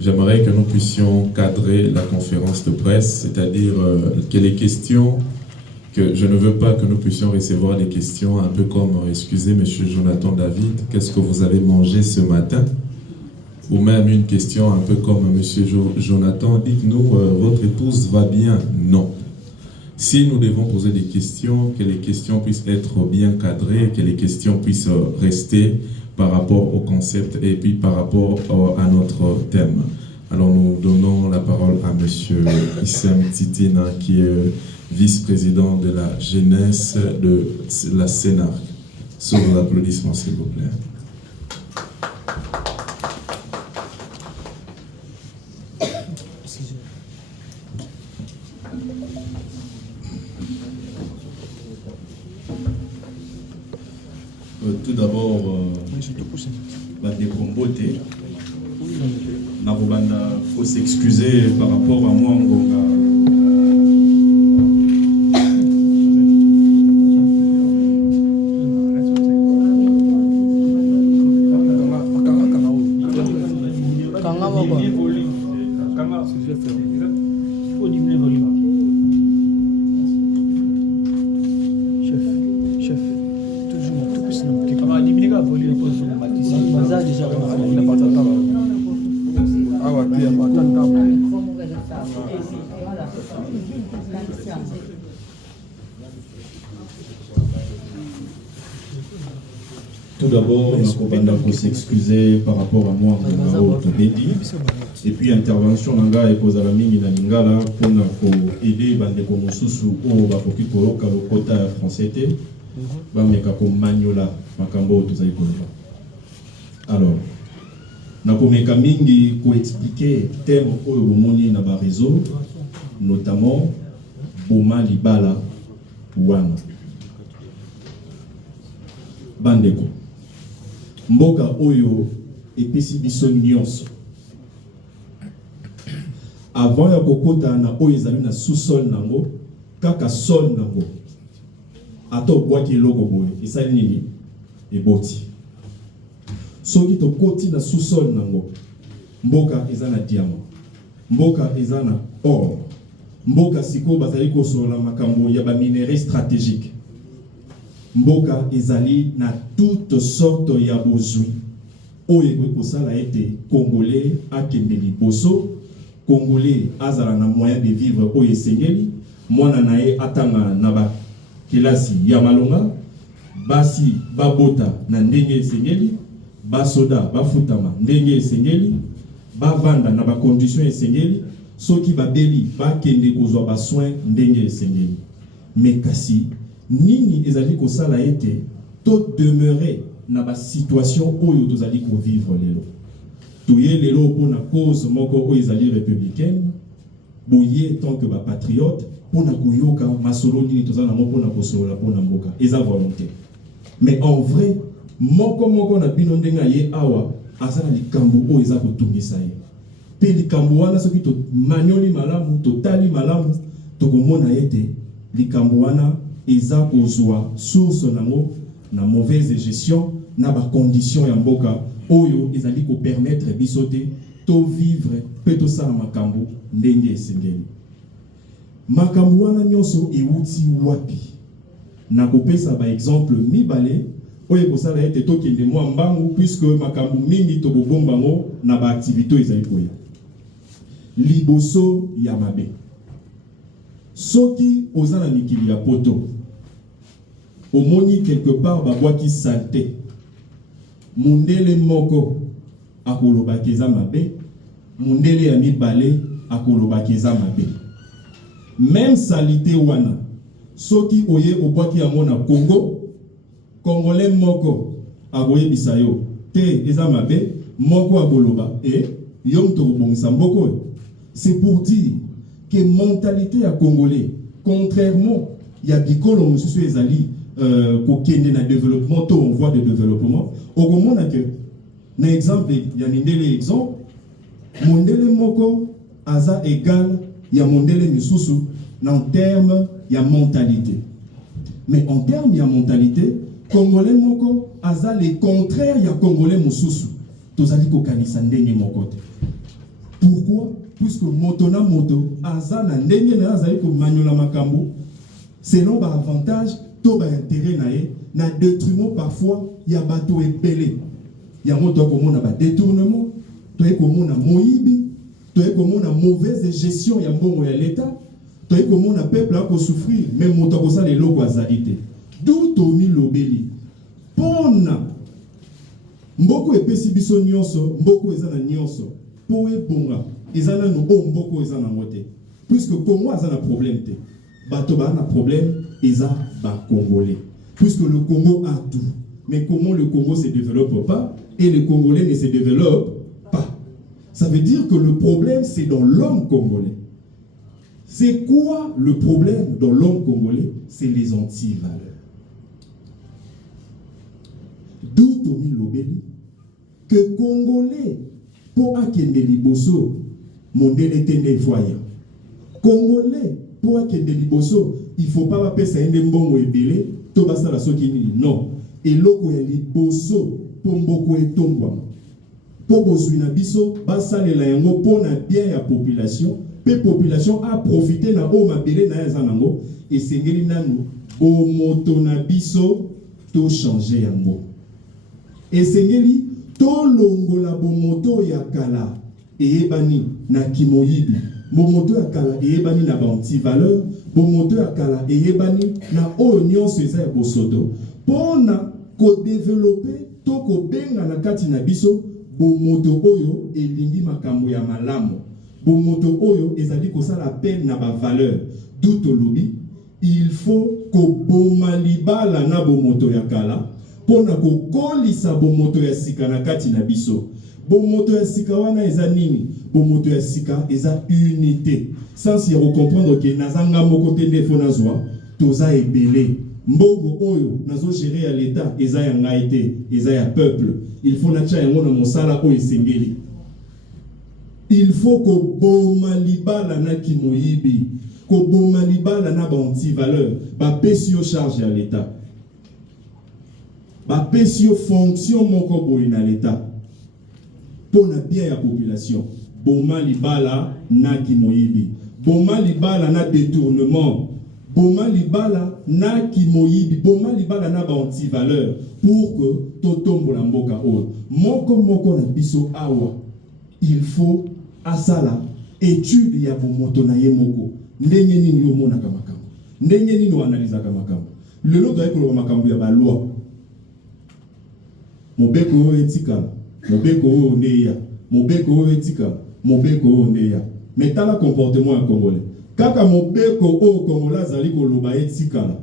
J'aimerais que nous puissions cadrer la conférence de presse, c'est-à-dire que les questions, que je ne veux pas que nous puissions recevoir des questions un peu comme, excusez monsieur Jonathan David, qu'est-ce que vous avez mangé ce matin? Ou même une question un peu comme monsieur Jonathan, dites-nous, votre épouse va bien? Non. Si nous devons poser des questions, que les questions puissent être bien cadrées, que les questions puissent rester par rapport au concept et puis par rapport à notre thème. Alors nous donnons la parole à monsieur Issem Titina qui est vice-président de la jeunesse de la CENARC. Sous vos applaudissements s'il vous plaît. Tout d'abord, des combotés. Il faut s'excuser par rapport à moi, Ngonga. Tout d'abord, il faut s'excuser par rapport à moi, et puis intervention nanga et cause à la mingi na lingala pour aider bande comme susu ou bakoki koyoka le quota français te bameka ko manyola makambo tozali koloba. Alors nakomeka mingi ko expliquer thème oyo bomoni na ba réseau, notamment boma libala wana bandeko mboka oyo epesi biso nyonso avant ya kokota na oyo ezali na sous-sol nango kaka sol nango ato bwaki eloko boye esali nini eboti soki tokoti na sous-sol nango mboka eza na diamant, mboka eza na or, mboka siko bazali kosola makambo ya ba minerais stratégiques, mboka ezali na toutes sortes ya bozwi oyo ekosala ete congolais akende liboso, congolais azala na moyen de vivre oyo esengeli, mwana na ye atanga na ba kelasi ya malonga, basi babota na ndenge esengeli, basoda bafutama ndenge esengeli, bavanda na ba conditions esengeli, soki babeli bakende kozwa ba soins ndenge esengeli. Mais kasi nini ezali kosala ete to demeurer na ba situation oyo tozali ko vivre lelo. Toye lelo pona cause moko oyo ezali républicaine, boye tant que ba patriote pona koyoka masolo nini tozala na moko na kosolola pona mboka eza volonté. Mais en vrai moko na bino ndenga ye awa azala likambo oyo eza kotungisa ye. Pe likambo wana soki to manyoli malamu totali malamu tokomona ete likambo wana eza kozwa source nango na mauvaise gestion na ba condition ya mboka oyo ezali ko permettre bisote to vivre pe to sala makambo ndenge esengeli. Makambo wana nyonso euti wapi? Na kopesa ba exemple mibale oyo kosala ete to kende mwa mbangu puisque makambo mingi to bobomba ngo na ba activité ezali koya. Liboso ya mabe. Soki ozana mikili ya poto omoni quelque part babwaki saleté, mundele moko akoloba keza mabe, mundele ya mibale akoloba keza mabe. Même salité wana soki oye obwaki yango na Congo, congolais moko aboye bisayo te eza mabe, moko akoloba yom to bongisa mboko. C'est pour dire que mentalité à congolais, contrairement ya bikolo mususu ezali kokende na développement to on voit de développement au moment que na exemple ya mindele exemple mondele moko aza égal ya mondele misusu en termes ya mentalité, mais en termes ya mentalité congolais moko aza le contraire ya congolais mususu tozali kokanisa ndenge moko te. Pourquoi? Puisque moto na moto azana ndenge na azali ko manyola makambo selon ba avantage to ba intérêt na ye na détriment parfois ya bato ebele. Ya moto ko mona ba détournement, to ko mona moyibi, to ko mona mauvaise gestion ya mbongo ya l'état, to ko mona peuple a ko souffrir même moto ko sala eloko azalite. D'où Tomi lobeli. Pona mboko epesi biso nyonso, mboko ezana nyonso. Po ebonga ezana no mboko ezana ngote. Puisque Congo azana problème te. Bato ba na problème eza ba congolais. Puisque le Congo a tout. Mais comment le Congo se développe pas et les Congolais ne se développent pas. Ça veut dire que le problème c'est dans l'homme congolais. C'est quoi le problème dans l'homme congolais? C'est les anti-valeurs. D'où Tomi Lobeli que Congolais pour akende liboso mondele tende voyant. Congolais pour akende liboso il faut pas appeler ça ende mbongo ebele to basala soki nini non. Et loko ya liboso po mboko etongwa. Po bozwina biso basalela yango pona bien ya population. Pe population a profité na o mabele na yazanango et sengeli nanu o moto na biso to changer yango. Et sengeli to longola bo moto ya kala eyebani na kimoyibi. Bo moto ya kala eyebani na banti valeur, bo moto ya kala eyebani na o nyonso eza ya bosoto. Pona ko développer to ko benga na kati na biso bo moto oyo elingi makambo ya malamu. Bo moto oyo ezali ko sala peine na ba valeur. D'où tolobi il faut ko boma libala na bo moto ya kala pona ko kolisa bo moto ya sika na kati na biso. Bo moto ya sika wana eza nini? Bo moto ya sika eza unité. Sans y comprendre que nazanga moko te ndefo nazwa toza ebele. Mbongo oyo nazo gérer à l'état eza ya ngai te, eza ya peuple. Il faut na tia yango na mosala oyo esengeli. Il faut ko boma libala na kimoyibi, ko boma libala na ba anti-valeur, ba pesio charge à l'état. Ba pesio fonction moko boyi na l'état. Pour na bien ya population. Boma libala na kimoyibi. Boma libala na détournement. Boma libala na kimoyibi. Boma libala na ba anti-valeur. Pour que totombo la mboka o. Moko na biso awa. Il faut asala étude ya bomoto na ye moko. Ndenge nini yo mona ka makambo. Ndenge nini yo analyse ka makambo. Lelo doit ko makambo ya ba loi. Mobeko o etika, mobeko o ndeya, mobeko o etika, mobeko o ndeya. Mais tala comportement ya congolais. Kaka mobeko o congolais zali ko loba etika la.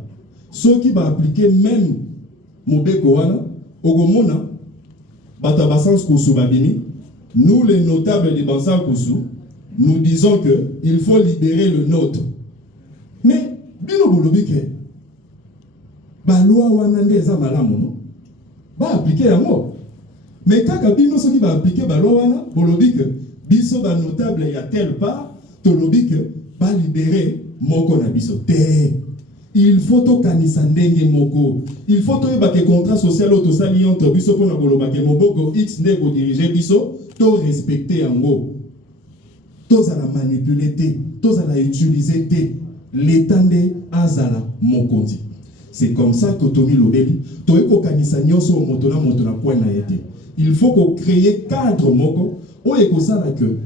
Soki ba appliquer même mobeko wana, ogomona bata basans kusu babini. Nous les notables de Bansan Koussou, nous disons que il faut libérer le nôtre. Mais bino bolobike ba loi wana ndeza malamu no. Ba appliquer yango. Mais kaka bino soki ba appliquer ba loi wana bolobike biso ba notable ya tel part tolobike ba libérer moko na biso te. Il faut to kanisa ndenge moko. Il faut to yeba ke contrat social auto sali entre biso pona koloba ke moboko X ne ko diriger biso to respecter yango. To za la manipuler te, to za la utiliser te. L'état de azala mokonzi. C'est comme ça que Tomi Lobeli, to eko kanisa nyonso moto na point na yete. Il faut ko créer cadre moko o eko sala que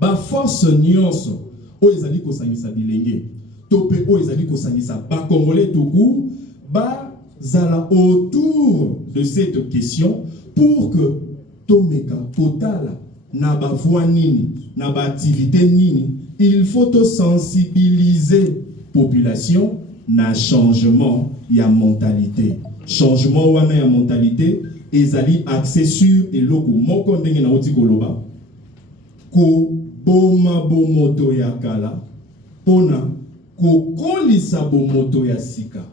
ba force nyonso o ezali ko sangisa bilenge. Topé o ezali ko sangisa ba congolais tout court, ba zala autour de cette question pour que tomeka kotala na ba voix nini, na ba activité nini, il faut to sensibiliser population na changement ya mentalité. Changement wana ya mentalité ezali axé sur eloko moko ndenge na oti koloba ko boma bomoto ya kala pona ko kolisa bomoto ya sika.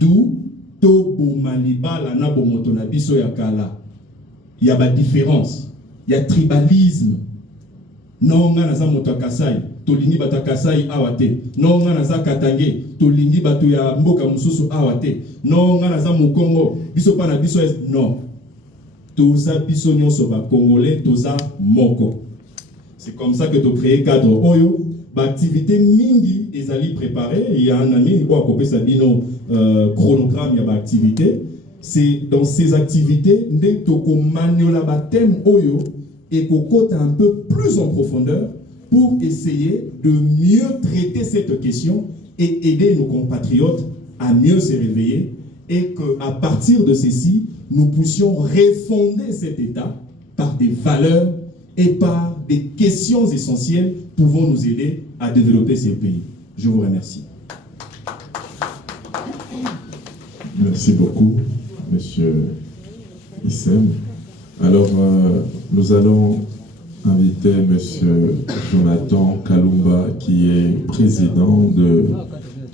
D'où to boma libala na bomoto na biso ya kala. Il y a ba différence, il y a tribalisme. Non nga naza moto Kasai, tolingi bata Kasai awate. Non nga naza Katange, tolingi batu ya mboka mususu awate. Non nga naza Mukongo, biso pa na biso non. toza biso nyonso ba Congolais, toza moko. C'est comme ça que tu crées cadre oyo, ba activité mingi ezali préparé, il y a un ami qui a copié sa bino chronogramme ya ba activité. C'est dans ces activités dès que maniola ba thème oyo et qu'on côte un peu plus en profondeur pour essayer de mieux traiter cette question et aider nos compatriotes à mieux se réveiller et qu'à partir de ceci, nous puissions refonder cet État par des valeurs et par des questions essentielles pouvant nous aider à développer ces pays. Je vous remercie. Merci beaucoup, Monsieur Issem. Alors, nous allons inviter Monsieur Jonathan Kalumba, qui est président de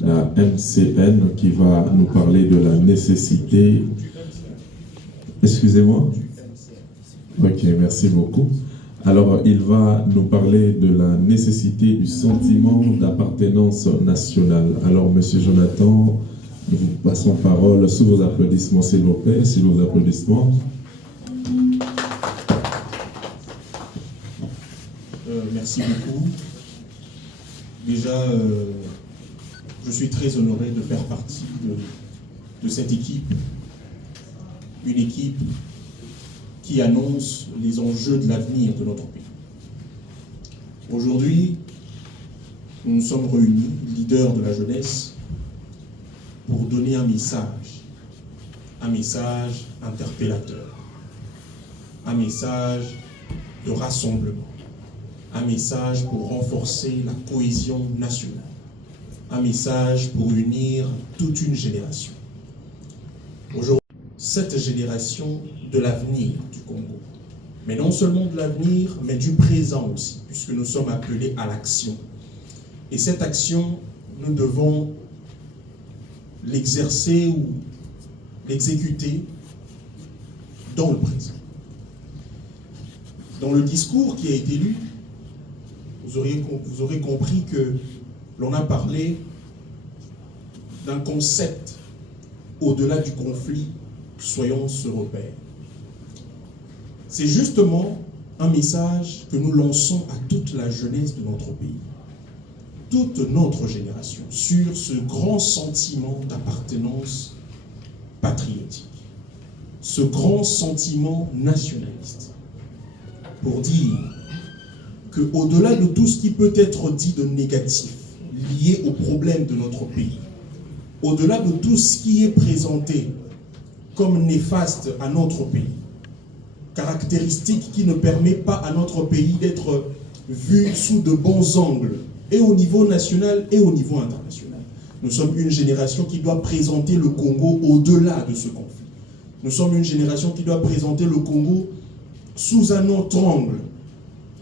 la MCN, qui va nous parler de la nécessité... Excusez-moi. Ok, merci beaucoup. Alors, il va nous parler de la nécessité du sentiment d'appartenance nationale. Alors, Monsieur Jonathan, nous vous passons parole sous vos applaudissements, s'il vous plaît, sous vos applaudissements. Merci beaucoup. Déjà, je suis très honoré de faire partie de cette équipe. Une équipe qui annonce les enjeux de l'avenir de notre pays. Aujourd'hui, nous nous sommes réunis, leaders de la jeunesse, pour donner un message interpellateur, un message de rassemblement, un message pour renforcer la cohésion nationale, un message pour unir toute une génération. Aujourd'hui, cette génération de l'avenir du Congo, mais non seulement de l'avenir, mais du présent aussi, puisque nous sommes appelés à l'action. Et cette action, nous devons l'exercer ou l'exécuter dans le présent. Dans le discours qui a été lu, vous aurez compris que l'on a parlé d'un concept au-delà du conflit, soyons ce repère. C'est justement un message que nous lançons à toute la jeunesse de notre pays, toute notre génération, sur ce grand sentiment d'appartenance patriotique, ce grand sentiment nationaliste, pour dire qu'au-delà de tout ce qui peut être dit de négatif, lié aux problèmes de notre pays, au-delà de tout ce qui est présenté comme néfaste à notre pays, caractéristique qui ne permet pas à notre pays d'être vu sous de bons angles, et au niveau national et au niveau international. Nous sommes une génération qui doit présenter le Congo au-delà de ce conflit. Nous sommes une génération qui doit présenter le Congo sous un autre angle.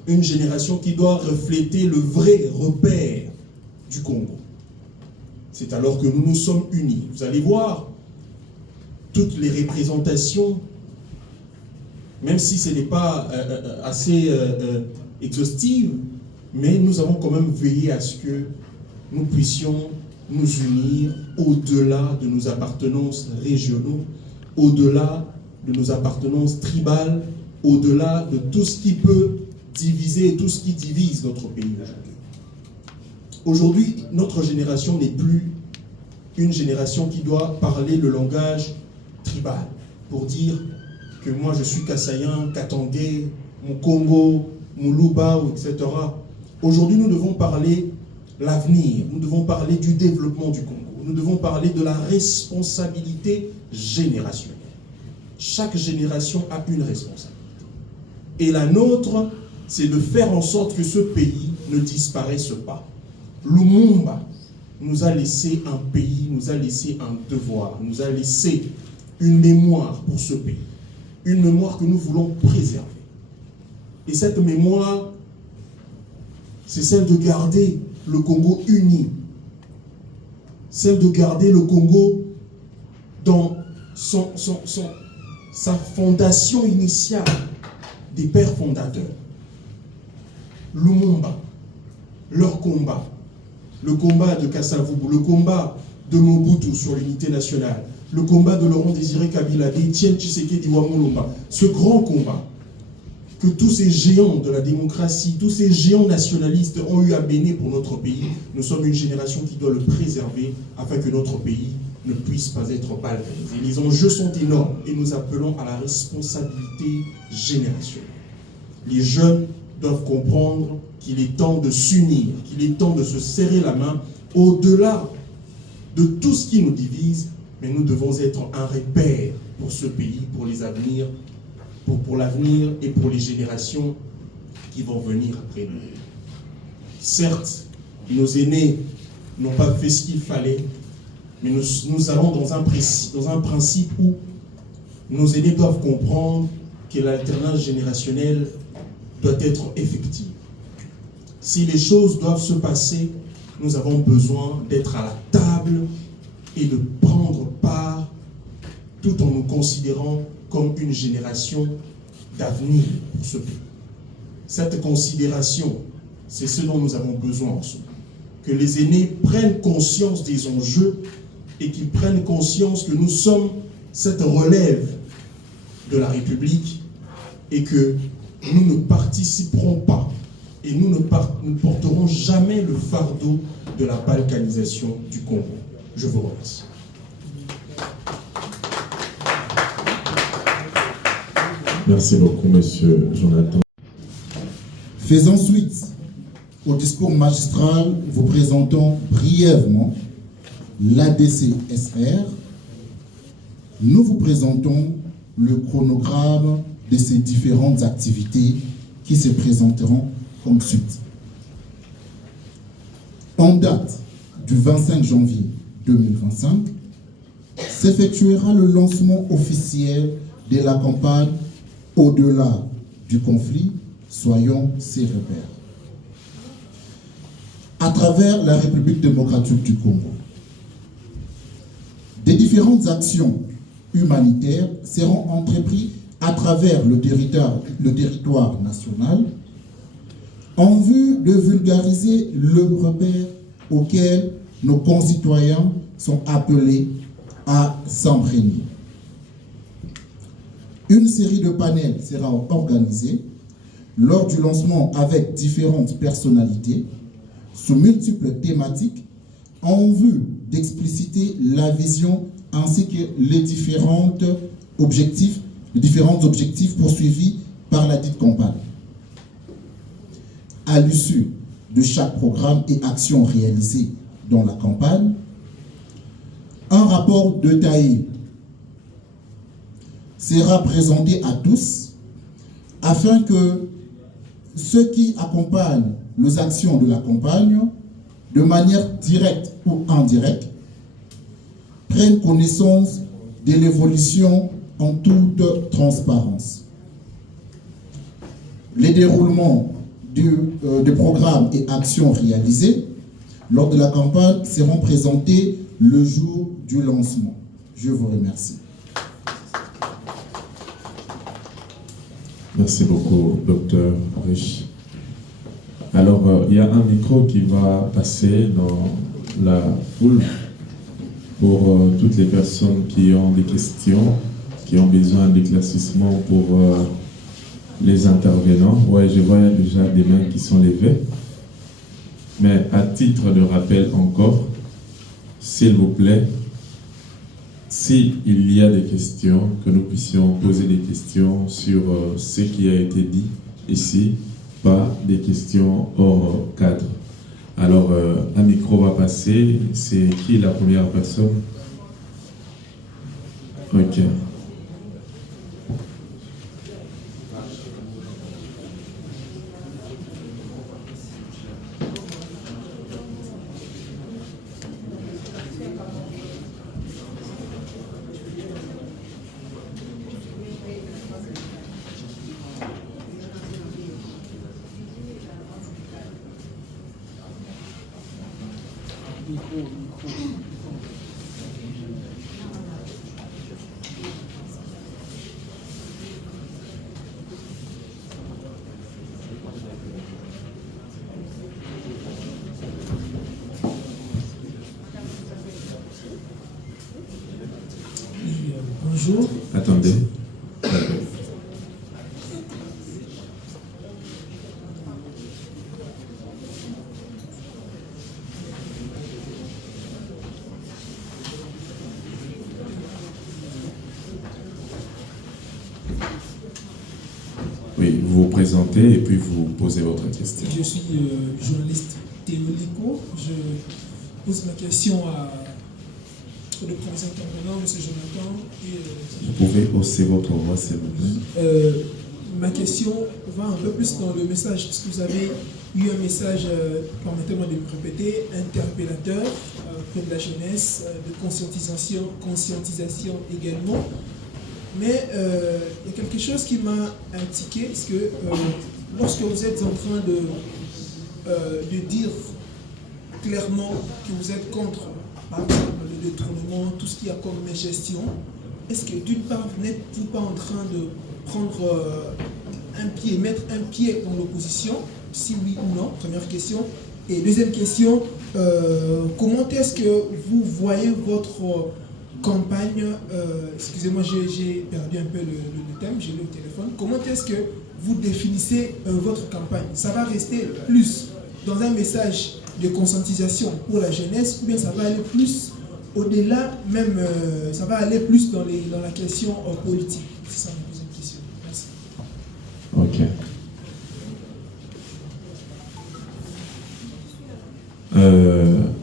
Une génération qui doit refléter le vrai repère du Congo. C'est alors que nous nous sommes unis. Vous allez voir, toutes les représentations, même si ce n'est pas assez exhaustive, mais nous avons quand même veillé à ce que nous puissions nous unir au-delà de nos appartenances régionaux, au-delà de nos appartenances tribales, au-delà de tout ce qui peut diviser et tout ce qui divise notre pays aujourd'hui. Aujourd'hui, notre génération n'est plus une génération qui doit parler le langage tribal pour dire que moi je suis Kassaïen, Katangé, Mukongo, Muluba, etc. Aujourd'hui, nous devons parler l'avenir, nous devons parler du développement du Congo, nous devons parler de la responsabilité générationnelle. Chaque génération a une responsabilité. Et la nôtre, c'est de faire en sorte que ce pays ne disparaisse pas. Lumumba nous a laissé un pays, nous a laissé un devoir, nous a laissé une mémoire pour ce pays. Une mémoire que nous voulons préserver. Et cette mémoire, c'est celle de garder le Congo uni. Celle de garder le Congo dans sa fondation initiale des pères fondateurs. Lumumba, leur combat, le combat de Kassavubu, le combat de Mobutu sur l'unité nationale, le combat de Laurent Désiré Kabila, d'Étienne Tshisekedi Wamolomba, ce grand combat que tous ces géants de la démocratie, tous ces géants nationalistes ont eu à mener pour notre pays, nous sommes une génération qui doit le préserver afin que notre pays ne puisse pas être balkanisé. Les enjeux sont énormes et nous appelons à la responsabilité générationnelle. Les jeunes doivent comprendre qu'il est temps de s'unir, qu'il est temps de se serrer la main au-delà de tout ce qui nous divise, mais nous devons être un repère pour ce pays, pour les avenirs, pour l'avenir et pour les générations qui vont venir après nous. Certes, nos aînés n'ont pas fait ce qu'il fallait, mais nous allons dans un principe où nos aînés doivent comprendre que l'alternance générationnelle doit être effective. Si les choses doivent se passer, nous avons besoin d'être à la table et de prendre part tout en nous considérant comme une génération d'avenir pour ce pays. Cette considération, c'est ce dont nous avons besoin en ce moment. Que les aînés prennent conscience des enjeux et qu'ils prennent conscience que nous sommes cette relève de la République et que nous ne participerons pas et nous ne porterons jamais le fardeau de la balkanisation du Congo. Je vous remercie. Merci beaucoup, Monsieur Jonathan. Faisons suite au discours magistral, vous présentons brièvement l'ADCSR. Nous vous présentons le chronogramme de ces différentes activités qui se présenteront comme suite. En date du 25 janvier 2025, s'effectuera le lancement officiel de la campagne Au-delà du conflit, soyons ses repères. À travers la République démocratique du Congo, des différentes actions humanitaires seront entreprises à travers le territoire national en vue de vulgariser le repère auquel nos concitoyens sont appelés à s'imprégner. Une série de panels sera organisée lors du lancement avec différentes personnalités sous multiples thématiques en vue d'expliciter la vision ainsi que les différents objectifs poursuivis par la dite campagne. À l'issue de chaque programme et action réalisée dans la campagne, un rapport détaillé sera présenté à tous afin que ceux qui accompagnent les actions de la campagne de manière directe ou indirecte prennent connaissance de l'évolution en toute transparence. Les déroulements des programmes et actions réalisés lors de la campagne seront présentés le jour du lancement. Je vous remercie. Merci beaucoup, docteur Rich. Alors, il y a un micro qui va passer dans la foule pour toutes les personnes qui ont des questions, qui ont besoin d'éclaircissement pour les intervenants. Ouais, je vois déjà des mains qui sont levées. Mais à titre de rappel encore, s'il vous plaît, s'il y a des questions, que nous puissions poser des questions sur ce qui a été dit ici, pas des questions hors cadre. Alors, un micro va passer. C'est qui la première personne? Ok. Bonjour. Attendez. Oui, vous vous présentez et puis vous posez votre question. Je suis journaliste Théolico. Je pose ma question au représentant, M. Jonathan. Vous pouvez hausser votre voix, s'il vous plaît. Ma question va un peu plus dans le message, puisque vous avez eu un message, permettez-moi de me répéter, interpellateur auprès de la jeunesse, de conscientisation également. Mais il y a quelque chose qui m'a indiqué, parce que lorsque vous êtes en train de dire clairement que vous êtes contre, par exemple, le détournement, tout ce qu'il y a comme gestion, est-ce que d'une part, vous n'êtes-vous pas en train de prendre mettre un pied dans l'opposition, si oui ou non, première question. Et deuxième question, comment est-ce que vous voyez votre campagne, excusez-moi, j'ai perdu un peu le thème, j'ai lu au téléphone. Comment est-ce que vous définissez votre campagne? Ça va rester plus dans un message de conscientisation pour la jeunesse, ou bien ça va aller plus au-delà, même, ça va aller plus dans la question politique? C'est ça ma deuxième question. Merci. Ok.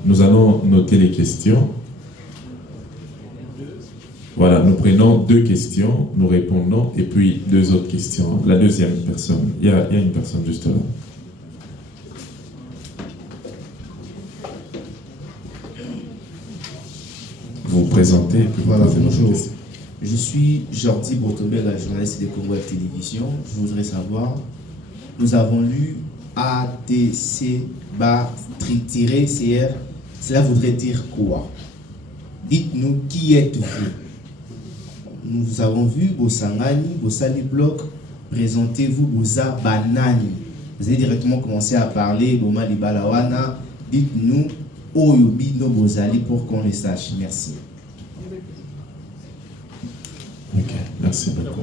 Nous allons noter les questions. Voilà, nous prenons 2 questions, nous répondons, et puis 2 autres questions. La deuxième personne, il y a une personne juste là. Vous vous présentez, et puis vous voilà, posez votre bonjour. question. Je suis Jordi Botombé, la journaliste de Congo Web Télévision. Je voudrais savoir, nous avons lu ATC-CR, cela voudrait dire quoi? Dites-nous, qui êtes-vous? Nous avons vu Bossangani, Bossali Bloc, présentez-vous Bosa Banani. Vous avez directement commencé à parler, Boma Libalawana. Dites-nous, Oyobi no Bozali, pour qu'on le sache. Merci. Ok, merci beaucoup.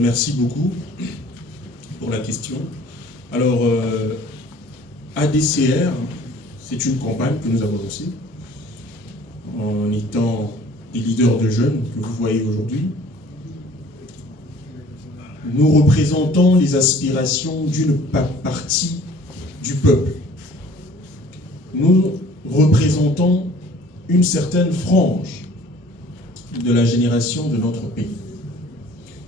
Merci beaucoup pour la question. Alors, ADCR, c'est une campagne que nous avons lancée en étant des leaders de jeunes que vous voyez aujourd'hui. Nous représentons les aspirations d'une partie du peuple. Nous représentons une certaine frange de la génération de notre pays.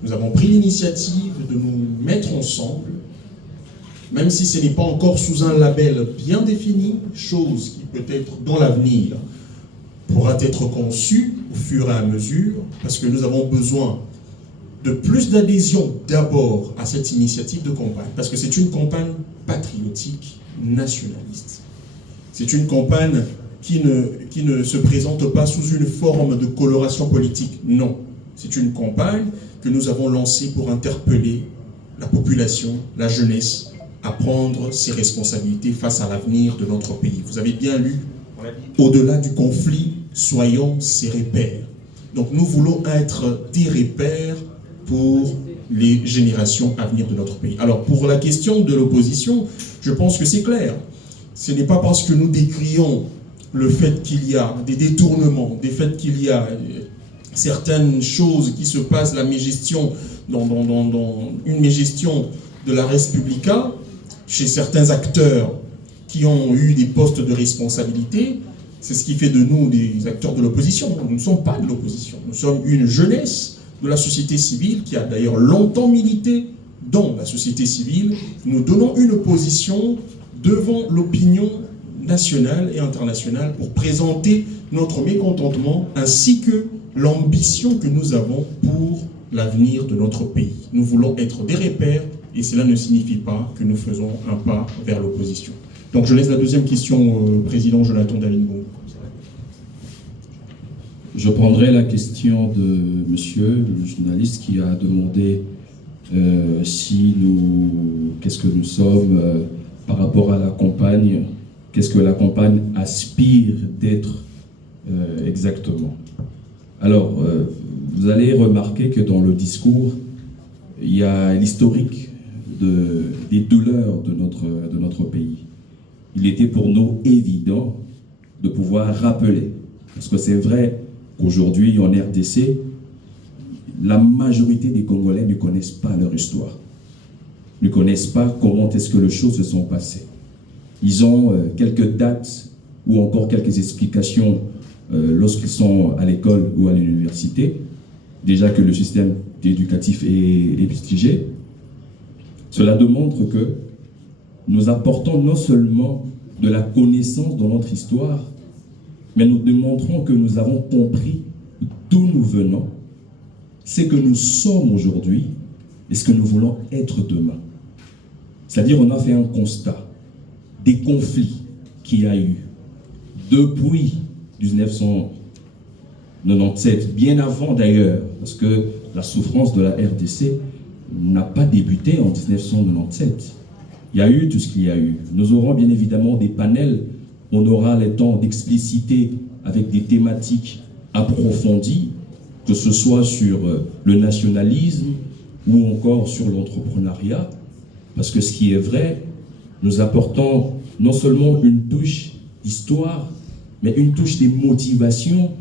Nous avons pris l'initiative de nous mettre ensemble, même si ce n'est pas encore sous un label bien défini, chose qui peut-être dans l'avenir pourra être conçue au fur et à mesure, parce que nous avons besoin de plus d'adhésion d'abord à cette initiative de campagne, parce que c'est une campagne patriotique, nationaliste. C'est une campagne qui ne se présente pas sous une forme de coloration politique, non. C'est une campagne que nous avons lancée pour interpeller la population, la jeunesse, à prendre ses responsabilités face à l'avenir de notre pays. Vous avez bien lu, au-delà du conflit, soyons ses repères. Donc nous voulons être des repères pour les générations à venir de notre pays. Alors pour la question de l'opposition, je pense que c'est clair. Ce n'est pas parce que nous décrions le fait qu'il y a des détournements, des faits qu'il y a certaines choses qui se passent, la mégestion, dans une mégestion de la Res Publica, chez certains acteurs qui ont eu des postes de responsabilité, c'est ce qui fait de nous des acteurs de l'opposition. Nous ne sommes pas de l'opposition, nous sommes une jeunesse de la société civile qui a d'ailleurs longtemps milité dans la société civile. Nous donnons une position devant l'opinion nationale et internationale pour présenter notre mécontentement ainsi que l'ambition que nous avons pour l'avenir de notre pays. Nous voulons être des repères et cela ne signifie pas que nous faisons un pas vers l'opposition. Donc je laisse la deuxième question au président Jonathan David. Je prendrai la question de monsieur, le journaliste, qui a demandé qu'est-ce que nous sommes par rapport à la campagne, qu'est-ce que la campagne aspire d'être exactement. Alors, vous allez remarquer que dans le discours, il y a l'historique des douleurs de notre pays. Il était pour nous évident de pouvoir rappeler, parce que c'est vrai qu'aujourd'hui en RDC, la majorité des Congolais ne connaissent pas leur histoire, ne connaissent pas comment est-ce que les choses se sont passées. Ils ont quelques dates ou encore quelques explications lorsqu'ils sont à l'école ou à l'université, déjà que le système éducatif est figé. Cela démontre que nous apportons non seulement de la connaissance dans notre histoire, mais nous démontrons que nous avons compris d'où nous venons, ce que nous sommes aujourd'hui et ce que nous voulons être demain. C'est-à-dire, on a fait un constat des conflits qu'il y a eu depuis 1997, bien avant d'ailleurs, parce que la souffrance de la RDC n'a pas débuté en 1997. Il y a eu tout ce qu'il y a eu. Nous aurons bien évidemment des panels, on aura le temps d'expliciter avec des thématiques approfondies, que ce soit sur le nationalisme ou encore sur l'entrepreneuriat, parce que ce qui est vrai, nous apportons non seulement une touche d'histoire, mais une touche des motivations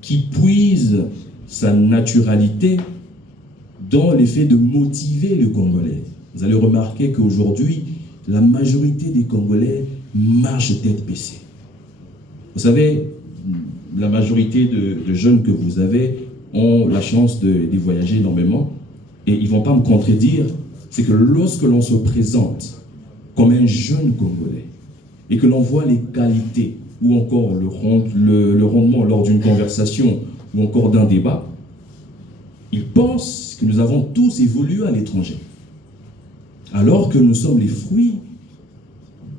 qui puise sa naturalité dans l'effet de motiver le Congolais. Vous allez remarquer qu'aujourd'hui, la majorité des Congolais marchent tête baissée. Vous savez, la majorité de jeunes que vous avez ont la chance de voyager énormément et ils ne vont pas me contredire, c'est que lorsque l'on se présente comme un jeune Congolais et que l'on voit les qualités ou encore le rendement lors d'une conversation ou encore d'un débat, ils pensent que nous avons tous évolué à l'étranger. Alors que nous sommes les fruits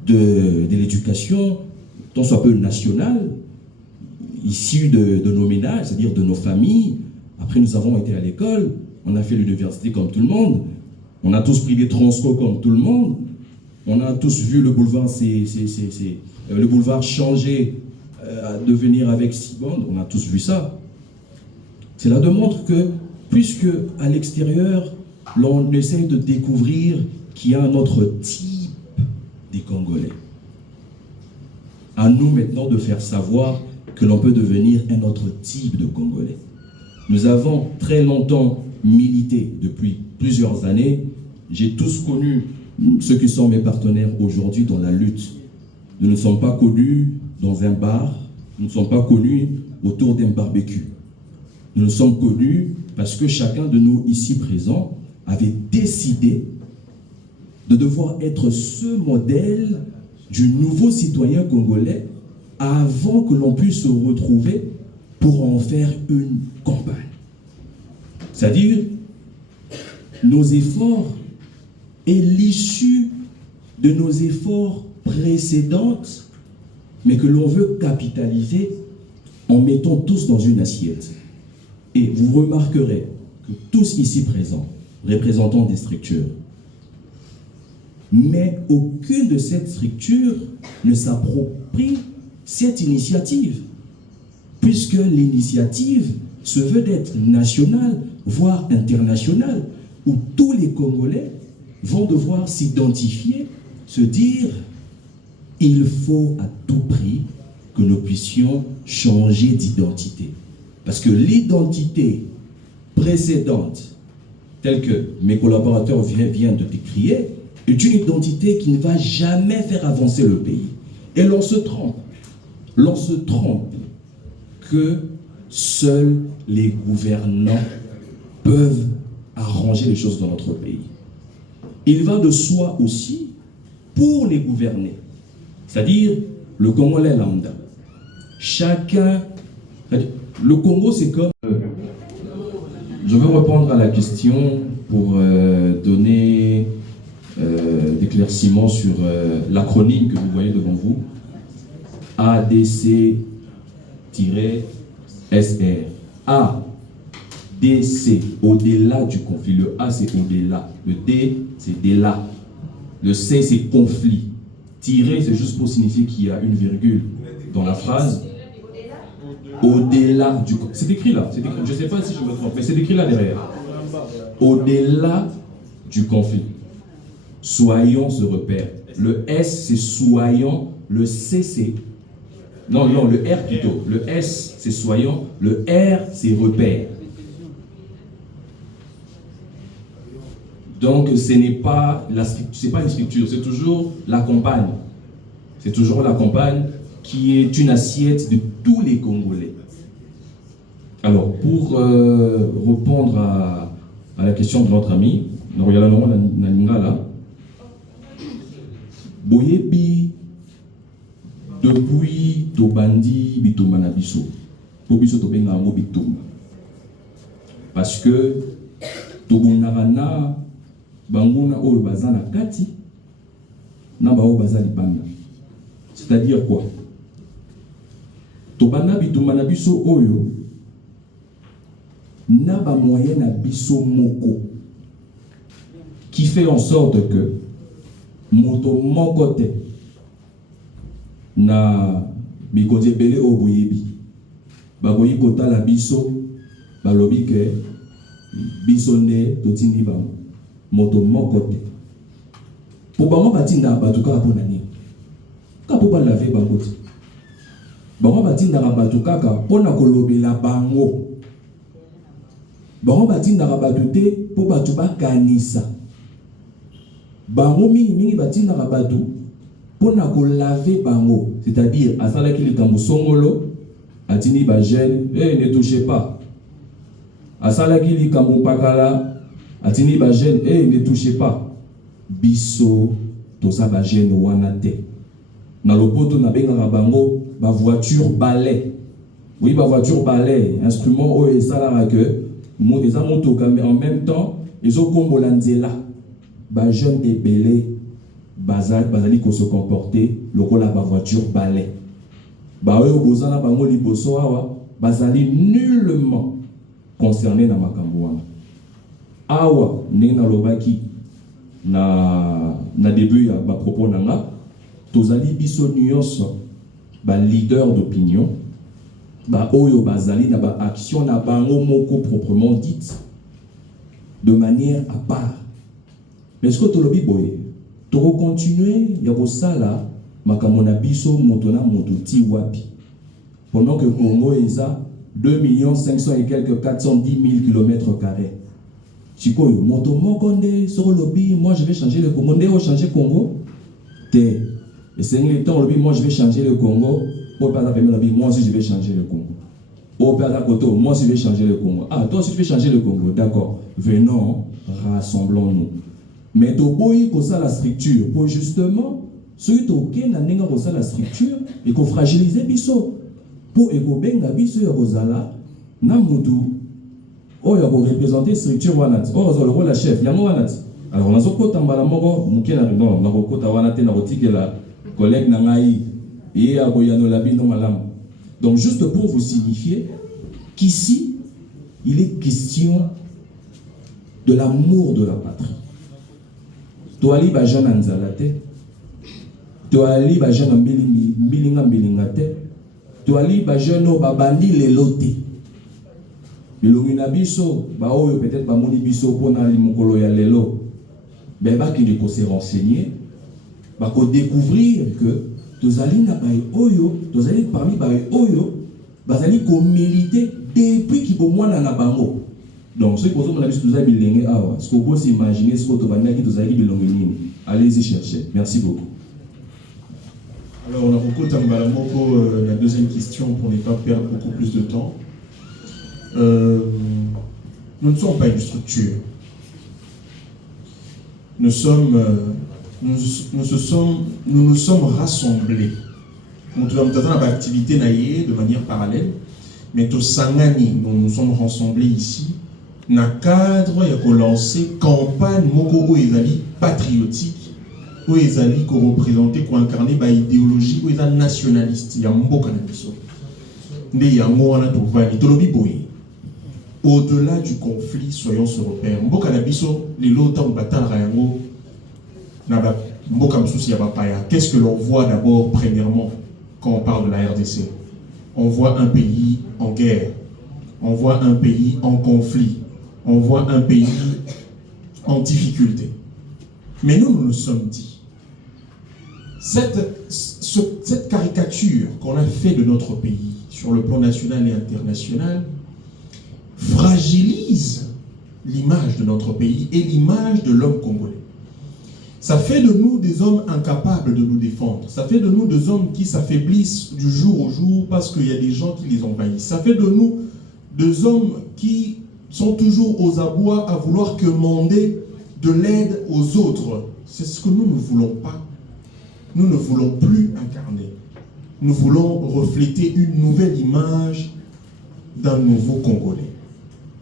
de l'éducation, tant soit peu nationale, issue de nos ménages, c'est-à-dire de nos familles. Après, nous avons été à l'école, on a fait l'université comme tout le monde, on a tous pris des transco comme tout le monde, on a tous vu le boulevard, le boulevard changer, devenir avec 6 bandes, on a tous vu ça. Cela démontre que, puisque à l'extérieur, l'on essaye de découvrir qu'il y a un autre type des Congolais, à nous maintenant de faire savoir que l'on peut devenir un autre type de Congolais. Nous avons très longtemps milité depuis plusieurs années. J'ai tous connu ceux qui sont mes partenaires aujourd'hui dans la lutte. Nous ne sommes pas connus dans un bar, nous ne sommes pas connus autour d'un barbecue. Nous nous sommes connus parce que chacun de nous ici présents avait décidé de devoir être ce modèle du nouveau citoyen congolais avant que l'on puisse se retrouver pour en faire une campagne. C'est-à-dire, nos efforts et l'issue de nos efforts précédents, mais que l'on veut capitaliser en mettant tous dans une assiette. Et vous remarquerez que tous ici présents, représentants des structures, mais aucune de ces structures ne s'approprie cette initiative, puisque l'initiative se veut d'être nationale, voire internationale, où tous les Congolais vont devoir s'identifier, se dire « il faut à tout prix que nous puissions changer d'identité ». Parce que l'identité précédente, telle que mes collaborateurs viennent de décrire, est une identité qui ne va jamais faire avancer le pays. Et l'on se trompe que seuls les gouvernants peuvent arranger les choses dans notre pays. Il va de soi aussi pour les gouvernés, c'est-à-dire le Congolais lambda. Chacun, le Congo c'est comme... Je veux répondre à la question pour donner d'éclaircissement sur l'acronyme que vous voyez devant vous, ADC-, SR. A, D, C, au-delà du conflit. Le A, c'est au-delà. Le D, c'est delà. Le C, c'est conflit. Tirer, c'est juste pour signifier qu'il y a une virgule dans la phrase. Au-delà du conflit. C'est écrit là. C'est écrit. Je ne sais pas si je me trompe, mais c'est écrit là derrière. Au-delà du conflit. Soyons ce repère. Le S, c'est soyons. Le C, c'est... Non, le R plutôt. Le S, c'est soyons. Le R, c'est repère. Donc, ce n'est pas une scripture, c'est toujours la campagne. C'est toujours la campagne qui est une assiette de tous les Congolais. Alors, pour répondre à la question de notre ami, Boyebi, depuis Tobandi, Bitomba na biso, Bobiso Tobenga Mo Bitomba. Parce que Tobonarana, Banguna oyo bazana kati na bao bazali banda. C'est-à-dire quoi? Tobana bitumba na biso oyo na ba moyen na biso moko qui fait en sorte que moto moko te na bikoje belé o boyebi ba boyi kota la biso ba lobi ke biso ne totindi ba moto moko te pour bango batinda bato kaka pona nini ka po ba laver bango te bango batinda bato kaka pona kolobela bango bango batinda bato te po bato bakanisa bango mingi batinda bato pona kolaver bango, c'est-à-dire asalaki likambo songolo atini ba jeune ne touchez pas asalaki likambo pakala atini ba jeune ne touchez pas biso toza ba jeune wana te na lopoto na benga bango ba voiture balai. Oui, ba voiture balai, instrument oyo esalaka que mo eza motoka mais en même temps ezokombola nzela ba jeune ebele bazali ko se comporter lokola ba voiture balai. Ba oyo bozana bango liboso awa bazali nullement concerné na makambo wana. Awa nena lobaki na début ya ba propos nanga tozali biso nyonso ba leader d'opinion ba oyo bazali na ba action na bango moko proprement dite de manière à part. Mais ce que tolobi boye to continuer ya kosala makambo na biso moto na moto ti wapi pendant que Congo eza 2 500 et quelques 410 000 km². Chikoyo, moto mokonde sur lobby, moi je vais changer le Congo. Ndé changer le Congo. Et c'est le temps lobby, moi je vais changer le Congo. Au père d'après lobby, moi aussi je vais changer le Congo. Au père d'Akoto, moi aussi je vais changer le Congo. Ah, toi aussi tu veux changer le Congo, d'accord. Venons, rassemblons-nous. Mais to boyi ko ça la structure pour justement ceux qui na nenga ko ça la structure et ko fragiliser biso pour ekobenga biso ya kozala na mutu oyo ko représenter structure wana o zo le rôle la chef yango wana alors nazo kota mbala moko muke na non na ko kota wana te na ko tikela collègue na ngai et ya ko yano la bino malamu. Donc juste pour vous signifier qu'ici il est question de l'amour de la patrie. Toali ba jana nzala te toali ba jana mbilinga te toali ba jana babandi lelo te bilongi na biso ba oyo peut-être ba moni biso pona limokolo ya lelo be ba ki de ko se renseigner ba ko découvrir que tozali na ba oyo tozali parmi ba oyo bazali ko militer depuis ki bo mwana na bango. Donc, ceux qui posent mon avis sur tout ça, est-ce qu'on peut s'imaginer ce que vous avez dit? Allez-y chercher. Merci beaucoup. Alors, on a beaucoup de la deuxième question pour ne pas perdre beaucoup plus de temps. Nous ne sommes pas une structure. Nous nous sommes rassemblés. Nous avons une activité de manière parallèle, mais tout Sangani, nous sommes rassemblés ici. Na cadre ya ko lancer campagne moko ezali patriotique ou ezali ko représenter ko incarner ba idéologie ou ezali nationaliste ya mboka na biso. Au-delà du conflit, soyons ce repère. Mboka na biso, les lots qu'est-ce que l'on voit d'abord, premièrement, quand on parle de la RDC? On voit un pays en guerre, on voit un pays en conflit, on voit un pays en difficulté. Mais nous nous sommes dit, cette caricature qu'on a fait de notre pays sur le plan national et international fragilise l'image de notre pays et l'image de l'homme congolais. Ça fait de nous des hommes incapables de nous défendre. Ça fait de nous des hommes qui s'affaiblissent du jour au jour parce qu'il y a des gens qui les envahissent. Ça fait de nous des hommes qui sont toujours aux abois à vouloir commander de l'aide aux autres. C'est ce que nous ne voulons pas. Nous ne voulons plus incarner. Nous voulons refléter une nouvelle image d'un nouveau Congolais.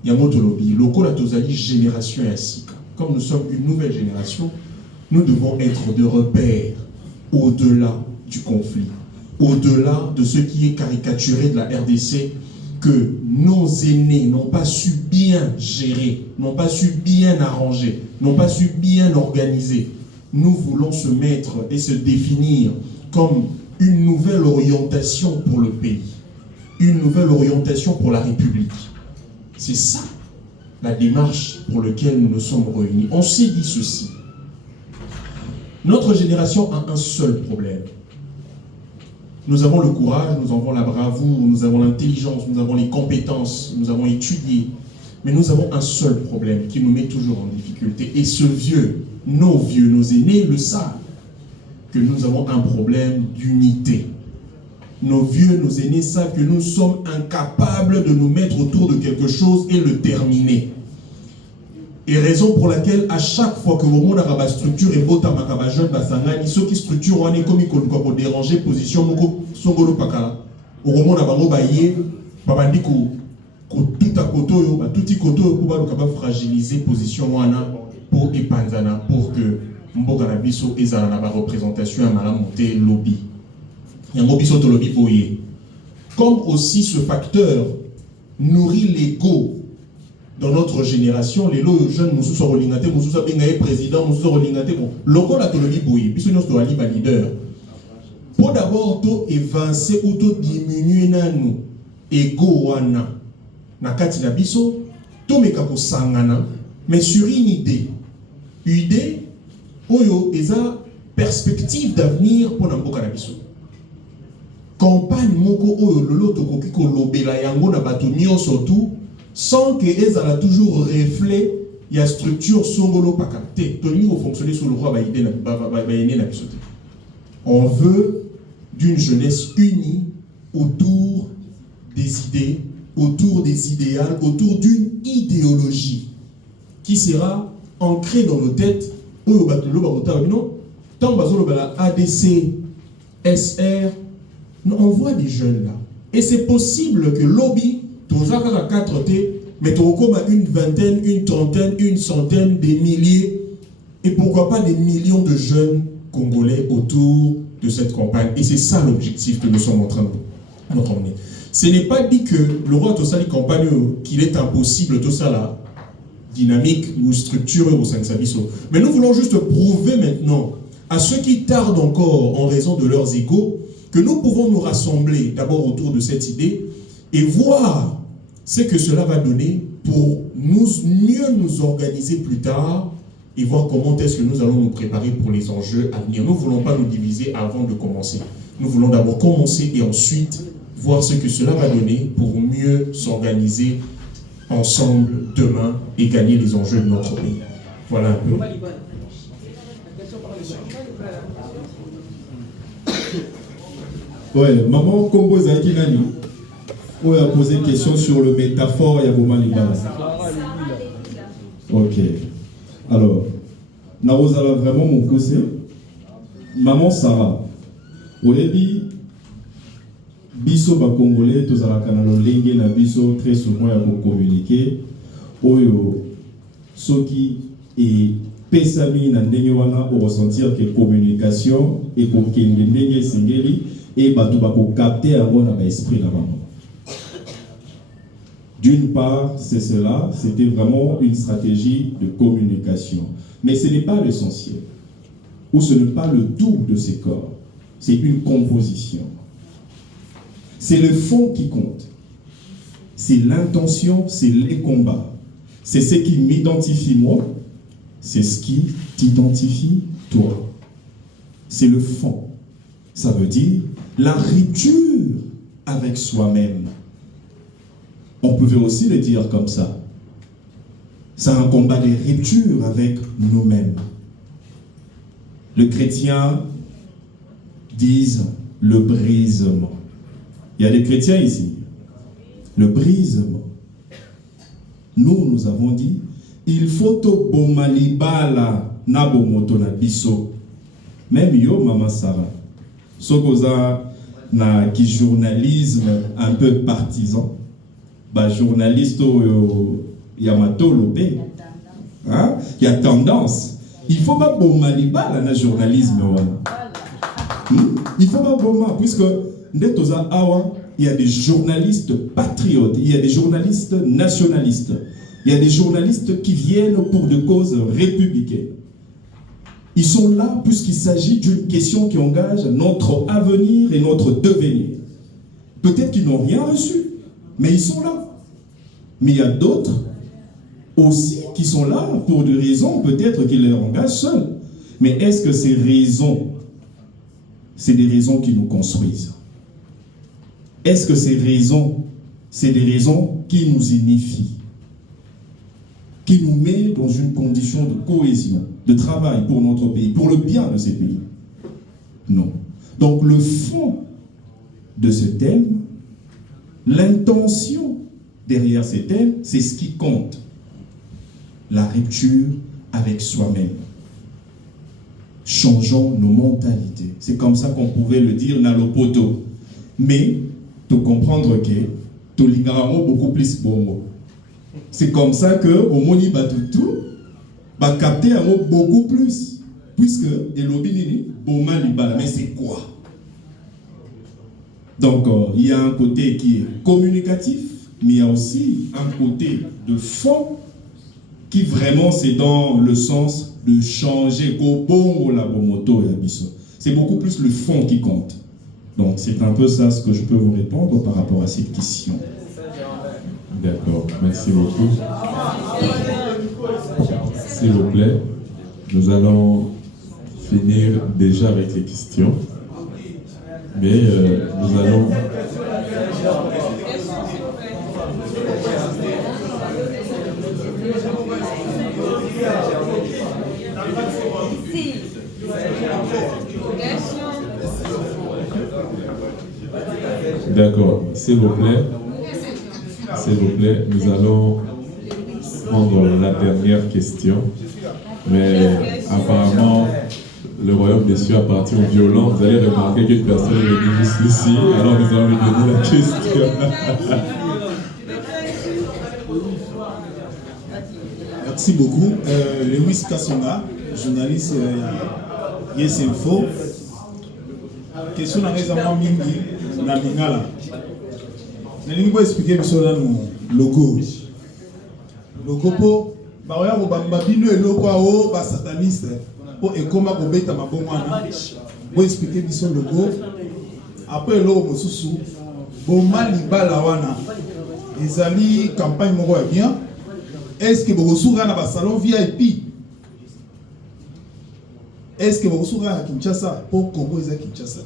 Yamotolobi, Lokola Tozali, génération ainsi. Comme nous sommes une nouvelle génération, nous devons être de repères au-delà du conflit, au-delà de ce qui est caricaturé de la RDC, que nos aînés n'ont pas su bien gérer, n'ont pas su bien arranger, n'ont pas su bien organiser. Nous voulons se mettre et se définir comme une nouvelle orientation pour le pays, une nouvelle orientation pour la République. C'est ça la démarche pour laquelle nous nous sommes réunis. On s'est dit ceci. Notre génération a un seul problème. Nous avons le courage, nous avons la bravoure, nous avons l'intelligence, nous avons les compétences, nous avons étudié. Mais nous avons un seul problème qui nous met toujours en difficulté. Et ce vieux, nos aînés le savent, que nous avons un problème d'unité. Nos vieux, nos aînés savent que nous sommes incapables de nous mettre autour de quelque chose et le terminer. Et raison pour laquelle, à chaque fois que le monde a la structure et bota makaba jeune basangani, ceux qui structurent on est comme ils pour déranger position moko songolo pakala. Au monde a bango baye, babandi ko tout à côté yo, tout petit côté pour ba fragiliser position wana pour epanzana pour que mboka na biso ezala na ba représentation ya mala monter lobby. Yango biso to lobby boye. Comme aussi ce facteur nourrit l'ego dans notre génération, les jeunes nous sont relingate, nous sommes président, nous sommes relingate. Bon, local a tolobi boye, puisque nous sommes leader. Pour d'abord to évincer ou to diminuer nous ego wana na kati na biso to meka ko sangana, mais sur une idée oyo eza perspective d'avenir pour na mboka na biso. Campagne moko oyo lolo to koki ko lobela yango na bato nyonso tout sans que elles aient toujours reflet, il y a structure songolo pakate. Tout le monde fonctionner sur le roi On veut d'une jeunesse unie autour des idées, autour des idéaux, autour d'une idéologie qui sera ancrée dans nos têtes. Tant que ADC, SR, on voit des jeunes là. Et c'est possible que lobby tous à 4 T, mais tu as une vingtaine, une trentaine, une centaine, des milliers, et pourquoi pas des millions de jeunes Congolais autour de cette campagne. Et c'est ça l'objectif que nous sommes en train de emmener. Ce n'est pas dit que le roi de cette campagne, qu'il est impossible, tout ça là, dynamique ou structuré au sein de Sabiso. Mais nous voulons juste prouver maintenant à ceux qui tardent encore en raison de leurs égos que nous pouvons nous rassembler d'abord autour de cette idée et voir ce que cela va donner pour mieux nous organiser plus tard et voir comment est-ce que nous allons nous préparer pour les enjeux à venir. Nous ne voulons pas nous diviser avant de commencer. Nous voulons d'abord commencer et ensuite voir ce que cela va donner pour mieux s'organiser ensemble demain et gagner les enjeux de notre pays. Voilà un peu. Ouais, maman Kombo Zaiki Nani. On a posé une question sur le métaphore Yaboma Libala. Ok. Alors, nous allons vraiment mon pousser. Maman Sarah. Oyebi biso ba congolais tous à la canalo lingue na biso très souvent ya communiquer. Oyo soki et pesami na ndenge wana pour ressentir que communication et pour que ndenge singeli et batu ba ko capter avant na ba esprit na maman. D'une part, c'est cela, c'était vraiment une stratégie de communication. Mais ce n'est pas l'essentiel, ou ce n'est pas le tout de ces corps, c'est une composition. C'est le fond qui compte. C'est l'intention, c'est les combats. C'est ce qui m'identifie moi, c'est ce qui t'identifie toi. C'est le fond. Ça veut dire la rupture avec soi-même. On pouvait aussi le dire comme ça. C'est un combat de rupture avec nous-mêmes. Les chrétiens disent le brisement. Il y a des chrétiens ici. Le brisement. Nous avons dit, il faut to bomalibala na bomoto na biso. Même yo, Maman Sarah, sokoza na ki journalisme un peu partisan, bah journaliste yamato lopé, hein, il y a tendance. Il faut pas bomalibala na journalisme wana. Il faut pas boma puisque ndetoza awa. Il y a des journalistes patriotes, il y a des journalistes nationalistes, il y a des journalistes qui viennent pour des causes républicaines. Ils sont là puisqu'il s'agit d'une question qui engage notre avenir et notre devenir. Peut-être qu'ils n'ont rien reçu, mais ils sont là. Mais il y a d'autres aussi qui sont là pour des raisons peut-être qui les engagent seuls. Mais est-ce que ces raisons, c'est des raisons qui nous construisent? Est-ce que ces raisons, c'est des raisons qui nous unifient, qui nous mettent dans une condition de cohésion, de travail pour notre pays, pour le bien de ces pays? Non. Donc le fond de ce thème, l'intention derrière ces thèmes, c'est ce qui compte. La rupture avec soi-même. Changeons nos mentalités. C'est comme ça qu'on pouvait le dire dans le poteau. Mais de comprendre que tout l'ignorant beaucoup plus bon. C'est comme ça que au moni batutu va capter un mot beaucoup plus, puisque et l'obinini boma libala. Mais c'est quoi? Donc il y a un côté qui est communicatif, mais il y a aussi un côté de fond qui vraiment c'est dans le sens de changer. C'est beaucoup plus le fond qui compte. Donc c'est un peu ça ce que je peux vous répondre par rapport à cette question. D'accord, merci beaucoup. S'il vous plaît, nous allons finir déjà avec les questions. Mais nous allons... D'accord, s'il vous plaît, nous allons prendre la dernière question. Mais apparemment, le royaume des cieux appartient aux violents. Vous allez remarquer qu'une personne est venue juste ici, alors nous allons lui donner la question. Merci beaucoup. Lewis Kassonga, journaliste Yes Info. Question na récemment mingi na Lingala. Na lingo expliquer biso na logo. Logo po ba oya ko bamba bino eloko awo ba sataniste po ekoma ko beta mabongwana. Bo expliquer biso logo. Après eloko mosusu boma libala wana. Ezali campagne moko ya bien. Est-ce que vous avez un salon VIP? Est-ce que vous avez un Kinshasa? Pour Congo, il y a Kinshasa.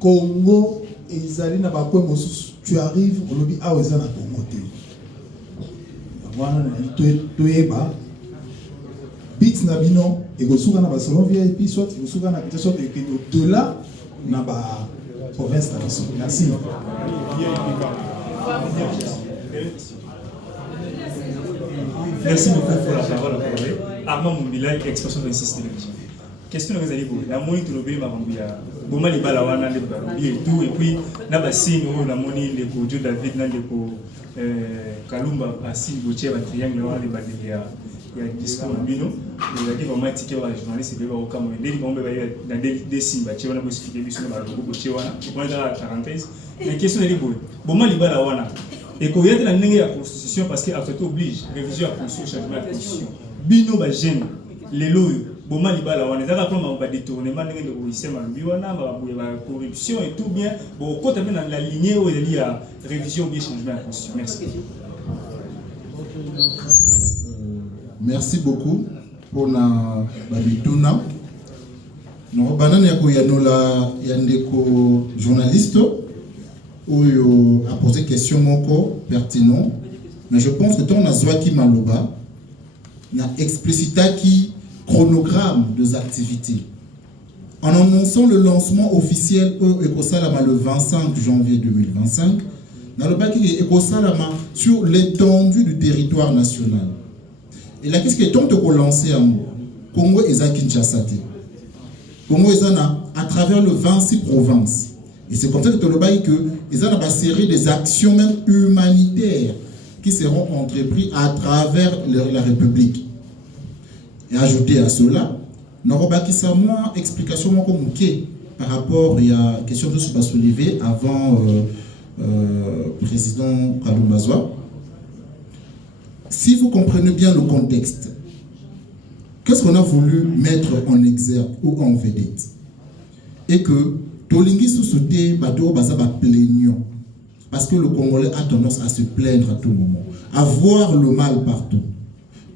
Congo, tu arrives, on dit, ah, il y a un Congo. Bits Nabino, et vous avez un salon VIP, soit vous avez un Kinshasa, et de là, on a une province. Merci. Merci beaucoup pour la parole. Armand Moumbilal, expression de système. Question que vous allez vous. La monnaie de l'obé Marambia. Comment les balawana les barobi et tout. Et puis, n'a pas signe la monnaie de Joe David, n'a de Kalumba, à signe Gauthier, à triangle, les badélia. Il y a discours en bino. Il y a des moments qui ont journaliste et au Cameroun. Dès qu'on va dans des signes, tu vas expliquer sur le Gauthier. On est dans la parenthèse. Mais question de l'Ibo. Comment les balawana. Et qu'on y a la constitution parce que après tout oblige révision à la constitution, changement de la constitution. Bino ba gêne les lois. Boma libala wana ezaka plan ba détournement ndenge de koisema biwana ba corruption et tout bien bon côté même dans la lignée où il y a révision bien changement de la constitution. Merci. Merci beaucoup pour la babituna. Nous banane ya koyanola ya ndeko journaliste où a posé question moko pertinent, mais je pense que ton azwaki maloba na explicita qui chronogramme des activités. En annonçant le lancement officiel au Ekosalama le 25 janvier 2025, Nalobaki Ekosalama sur l'étendue du territoire national. Et là, qu'est-ce que tant de relancer en Congo et Kinshasa. Congo et à travers le 26 provinces. Et c'est comme ça que Tolobaki que ils ont une série des actions même humanitaires qui seront entreprises à travers la République. Et ajouter à cela, Narobaki sa moi explication comme par rapport il y a question de se soulever avant président Kalumbazwa. Si vous comprenez bien le contexte, qu'est-ce qu'on a voulu mettre en exergue ou en vedette? Et que Tolingi sous-souté bateau basaba plaignant parce que le Congolais a tendance à se plaindre à tout moment, à voir le mal partout.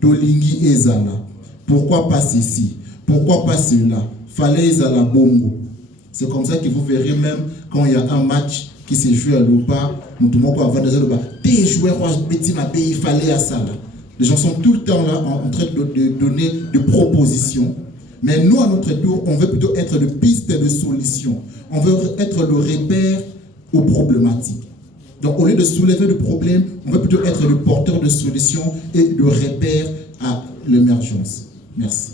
Tolingi ezala. Pourquoi pas ceci? Pourquoi pas cela? Fallait ezala bongo. C'est comme ça que vous verrez même quand il y a un match qui se joue à l'Opa, nous tout le monde va dire des joueurs petit ma pays, il fallait à ça là. Les gens sont tout le temps là en train de donner des propositions. Mais nous, à notre tour, on veut plutôt être de piste de solutions. On veut être le repère aux problématiques. Donc, au lieu de soulever le problème, on veut plutôt être le porteur de solutions et de repère à l'émergence. Merci.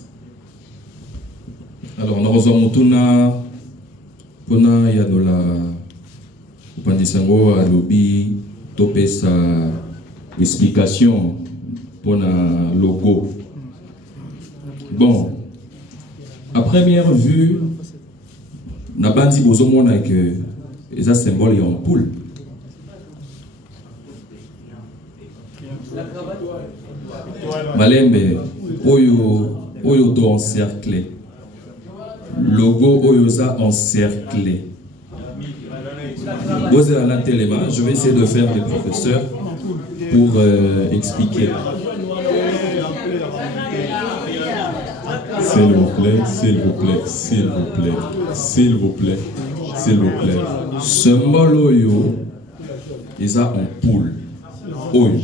Alors, nous avons Mutuna, Pona Yadola, Upandisango, Alobi, Topé sa explication pour le logo. Bon, à première vue, Nabandi Bozomona que les symboles sont en poule. Malembe, Oyo to encerclé. Logo Oyoza encerclé. Vous avez la téléma, je vais essayer de faire des professeurs pour expliquer. S'il vous plaît, s'il vous plaît, s'il vous plaît, s'il vous plaît, s'il vous plaît. Ce mot Oyo, ils ont en poule. Oyo.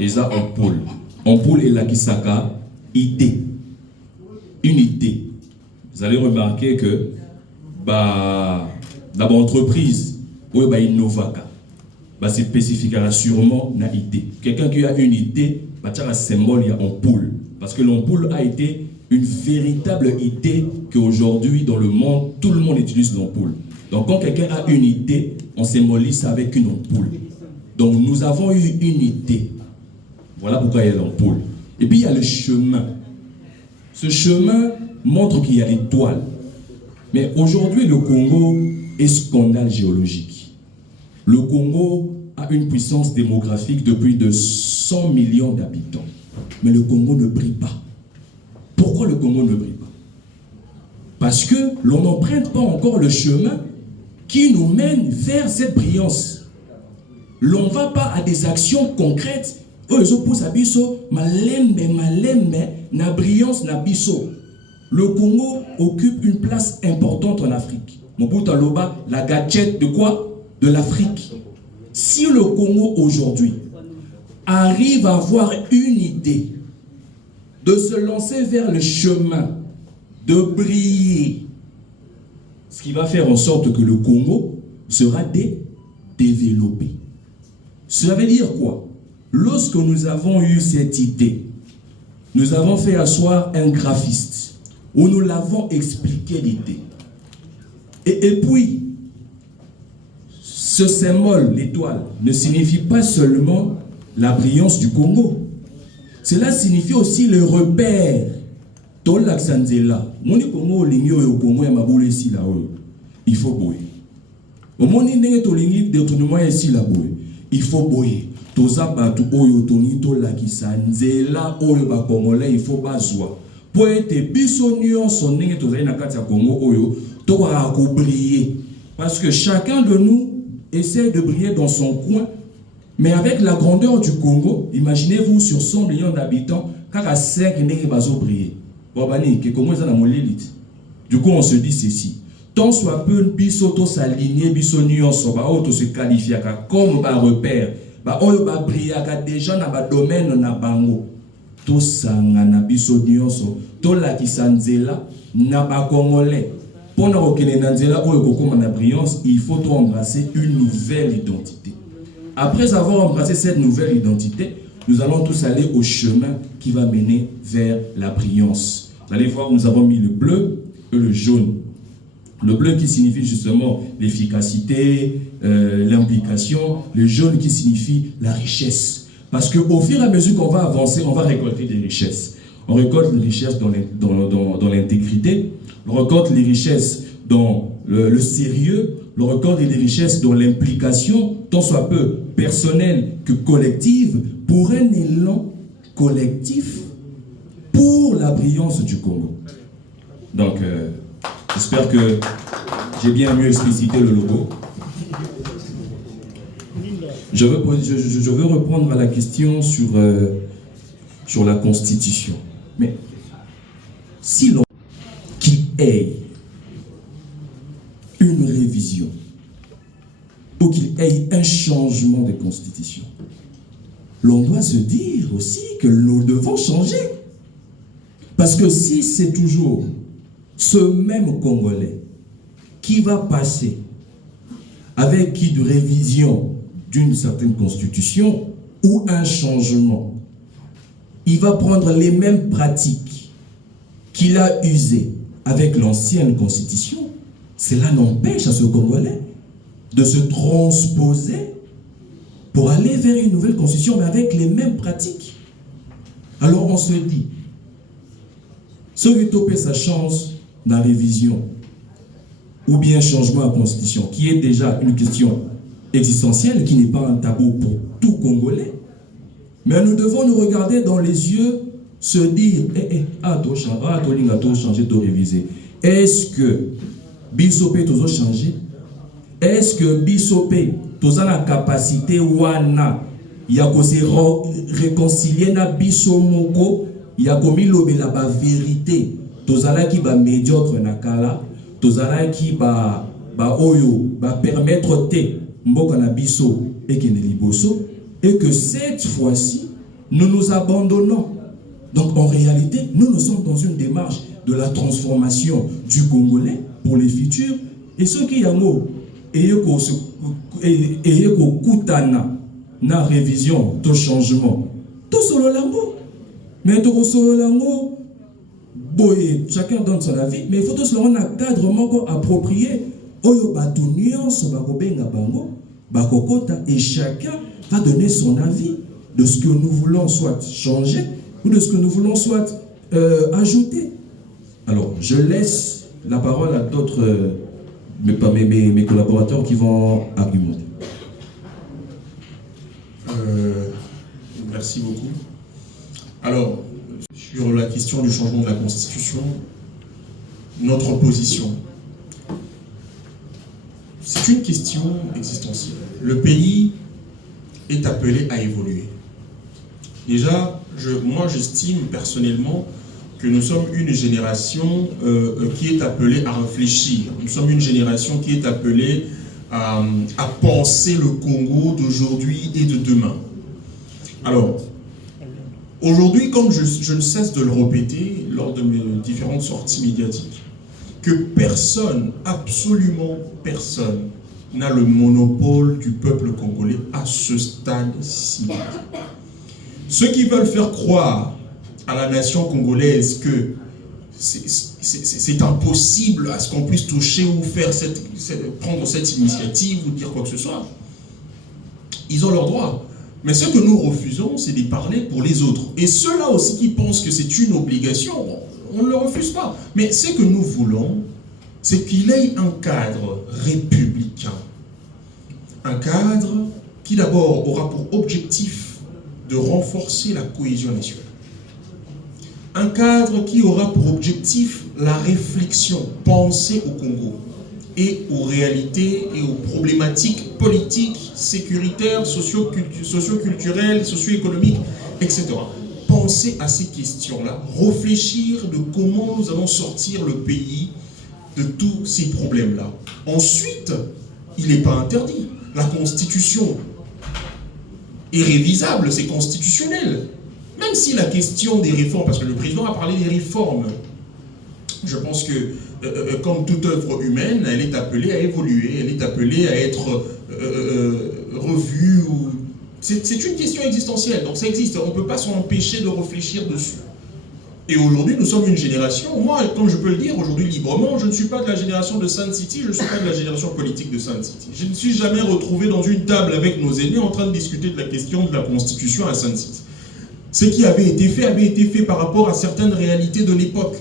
Ils ont en poule. En poule et la Kisaka, idée. Une idée. Vous allez remarquer que dans l'entreprise, où innovaka, c'est spécifiquement sûrement une idée. Quelqu'un qui a une idée, un symbole il y a en poule. Parce que l'ampoule a été une véritable idée qu'aujourd'hui dans le monde, tout le monde utilise l'ampoule. Donc quand quelqu'un a une idée, on symbolise ça avec une ampoule. Donc nous avons eu une idée. Voilà pourquoi il y a l'ampoule. Et puis il y a le chemin. Ce chemin montre qu'il y a l'étoile. Mais aujourd'hui, le Congo est scandale géologique. Le Congo a une puissance démographique de plus de 100 millions d'habitants. Mais le Congo ne brille pas. Pourquoi le Congo ne brille pas? Parce que l'on n'emprunte pas encore le chemin qui nous mène vers cette brillance. L'on ne va pas à des actions concrètes. Malembe, na brillance, na biso. Le Congo occupe une place importante en Afrique. Mobutu Loba, la gadget de quoi? De l'Afrique. Si le Congo aujourd'hui arrive à avoir une idée de se lancer vers le chemin, de briller, ce qui va faire en sorte que le Congo sera développé. Cela veut dire quoi? Lorsque nous avons eu cette idée, nous avons fait asseoir un graphiste où nous l'avons expliqué l'idée. Et puis, ce symbole, l'étoile, ne signifie pas seulement la brillance du Congo. Cela signifie aussi le repère. Il faut bouger. Au moment où tolingi détournement ici là boy, il faut boyer. Toza batu oyo tongi to lakisa nzela oyo ba Congolais il faut bazwa. Pour être biso nyonso ndenge tozali na kati ya Congo oyo to ba ko briller parce que chacun de nous essaie de briller dans son coin. Mais avec la grandeur du Congo, imaginez-vous sur 100 millions d'habitants, kaka 5 ndenge bazo briller. Bobani ke Congo eza na molélite. Du coup on se dit ceci. Tant soit peu biso to s'aligner biso nyonso ba auto se qualifier comme ba repère. Ba oyo ba brillaka déjà na ba domaine na bango. To sanga na biso nyonso to lakisa nzela na ba Congolais. Pour na okene na nzela oyo kokoma na brillance, il faut to embrasser une nouvelle identité. Après avoir embrassé cette nouvelle identité, nous allons tous aller au chemin qui va mener vers la brillance. Vous allez voir, nous avons mis le bleu et le jaune. Le bleu qui signifie justement l'efficacité, l'implication. Le jaune qui signifie la richesse. Parce qu'au fur et à mesure qu'on va avancer, on va récolter des richesses. On récolte les richesses dans l'intégrité, on récolte les richesses dans le sérieux, on récolte des richesses dans l'implication, tant soit peu personnelle que collective, pour un élan collectif pour la brillance du Congo. Donc, j'espère que j'ai bien mieux explicité le logo. Je veux reprendre la question sur la Constitution. Mais si l'on qu'il ait une révision ou qu'il ait un changement de Constitution, l'on doit se dire aussi que nous devons changer. Parce que si c'est toujours ce même Congolais qui va passer avec une révision d'une certaine constitution ou un changement, il va prendre les mêmes pratiques qu'il a usées avec l'ancienne constitution, cela n'empêche à ce Congolais de se transposer pour aller vers une nouvelle constitution, mais avec les mêmes pratiques. Alors on se dit, ce qui topé sa chance dans la révision ou bien changement à la constitution, qui est déjà une question existentielle, qui n'est pas un tabou pour tout Congolais, mais nous devons nous regarder dans les yeux, se dire, changer, réviser. Est-ce que Bissopé tozo changer? Est-ce que Bissopé toza la capacité wana ya ko se réconcilier na biso moko ya komi lobela ba vérité tozala ki ba médiocre na kala tozala ki ba oyo ba permettre te mboka na biso et que liboso, et que cette fois-ci nous nous abandonnons. Donc en réalité nous sommes dans une démarche de la transformation du Congolais pour les futurs, et ceux qui yango et kutana na révision to changement to solo lango, mais to solo lango boye chacun donne son avis, mais il faut tous avoir un cadre approprié oyo batu nyonso bakobenga bango bakokota, et chacun va donner son avis de ce que nous voulons soit changer ou de ce que nous voulons soit ajouter. Alors je laisse la parole à d'autres mes collaborateurs qui vont argumenter. Merci beaucoup. Alors, sur la question du changement de la Constitution, notre position, c'est une question existentielle. Le pays est appelé à évoluer. Déjà, moi j'estime personnellement que nous sommes une génération qui est appelée à réfléchir. Nous sommes une génération qui est appelée à penser le Congo d'aujourd'hui et de demain. Alors, aujourd'hui, comme je ne cesse de le répéter lors de mes différentes sorties médiatiques, que personne, absolument personne, n'a le monopole du peuple congolais à ce stade-ci. Ceux qui veulent faire croire à la nation congolaise que c'est impossible à ce qu'on puisse toucher ou faire prendre cette initiative ou dire quoi que ce soit, ils ont leur droit. Mais ce que nous refusons, c'est de parler pour les autres. Et ceux-là aussi qui pensent que c'est une obligation, on ne le refuse pas. Mais ce que nous voulons, c'est qu'il y ait un cadre républicain Un cadre qui d'abord aura pour objectif de renforcer la cohésion nationale. Un cadre qui aura pour objectif la réflexion, penser au Congo et aux réalités et aux problématiques politiques, sécuritaires, socio-culturelles, socio-économiques, etc. Penser à ces questions-là, réfléchir de comment nous allons sortir le pays de tous ces problèmes-là. Ensuite, il n'est pas interdit. La Constitution est révisable, c'est constitutionnel. Même si la question des réformes, parce que le président a parlé des réformes, je pense que, comme toute œuvre humaine, elle est appelée à évoluer, elle est appelée à être revue. C'est une question existentielle, donc ça existe, on ne peut pas s'empêcher de réfléchir dessus. Et aujourd'hui, nous sommes une génération, moi, comme je peux le dire aujourd'hui librement, je ne suis pas de la génération de Sun City, je ne suis pas de la génération politique de Sun City. Je ne suis jamais retrouvé dans une table avec nos aînés en train de discuter de la question de la Constitution à Sun City. Ce qui avait été fait par rapport à certaines réalités de l'époque.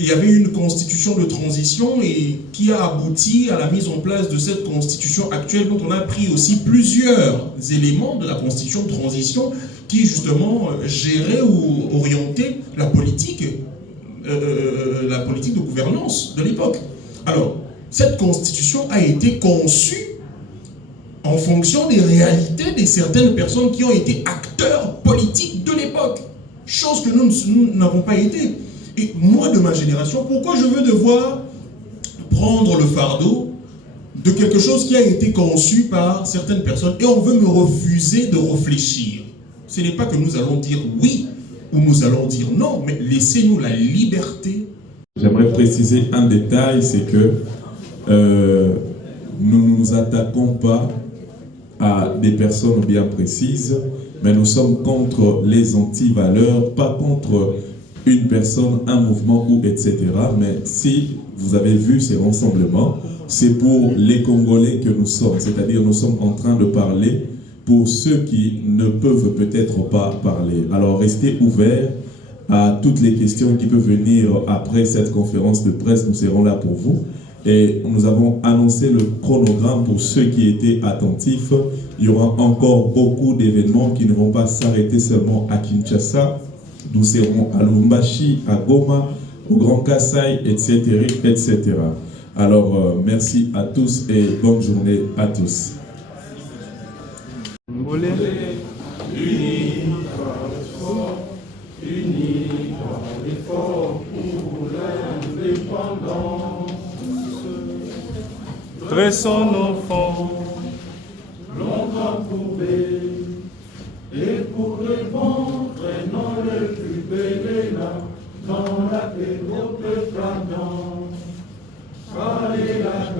Il y avait une constitution de transition et qui a abouti à la mise en place de cette constitution actuelle dont on a pris aussi plusieurs éléments de la constitution de transition qui justement gérait ou orientait la politique de gouvernance de l'époque. Alors, cette constitution a été conçue en fonction des réalités de certaines personnes qui ont été acteurs politiques de l'époque, chose que nous n'avons pas été. Et moi, de ma génération, pourquoi je veux devoir prendre le fardeau de quelque chose qui a été conçu par certaines personnes et on veut me refuser de réfléchir? Ce n'est pas que nous allons dire oui ou nous allons dire non, mais laissez-nous la liberté. J'aimerais préciser un détail, c'est que nous ne nous attaquons pas à des personnes bien précises, mais nous sommes contre les anti-valeurs, pas contre une personne, un mouvement ou etc. Mais si vous avez vu ces rassemblements, c'est pour les Congolais que nous sommes, c'est-à-dire nous sommes en train de parler pour ceux qui ne peuvent peut-être pas parler. Alors restez ouverts à toutes les questions qui peuvent venir après cette conférence de presse, nous serons là pour vous. Et nous avons annoncé le chronogramme pour ceux qui étaient attentifs. Il y aura encore beaucoup d'événements qui ne vont pas s'arrêter seulement à Kinshasa. Nous serons à Lubumbashi, à Goma, au Grand Kassai, etc. etc. Alors, merci à tous et bonne journée à tous. Dressons nos fronts, longtemps courbés, et pour le vent, traînons le plus bel élan, dans la paix, au peuple flamand. Allez, la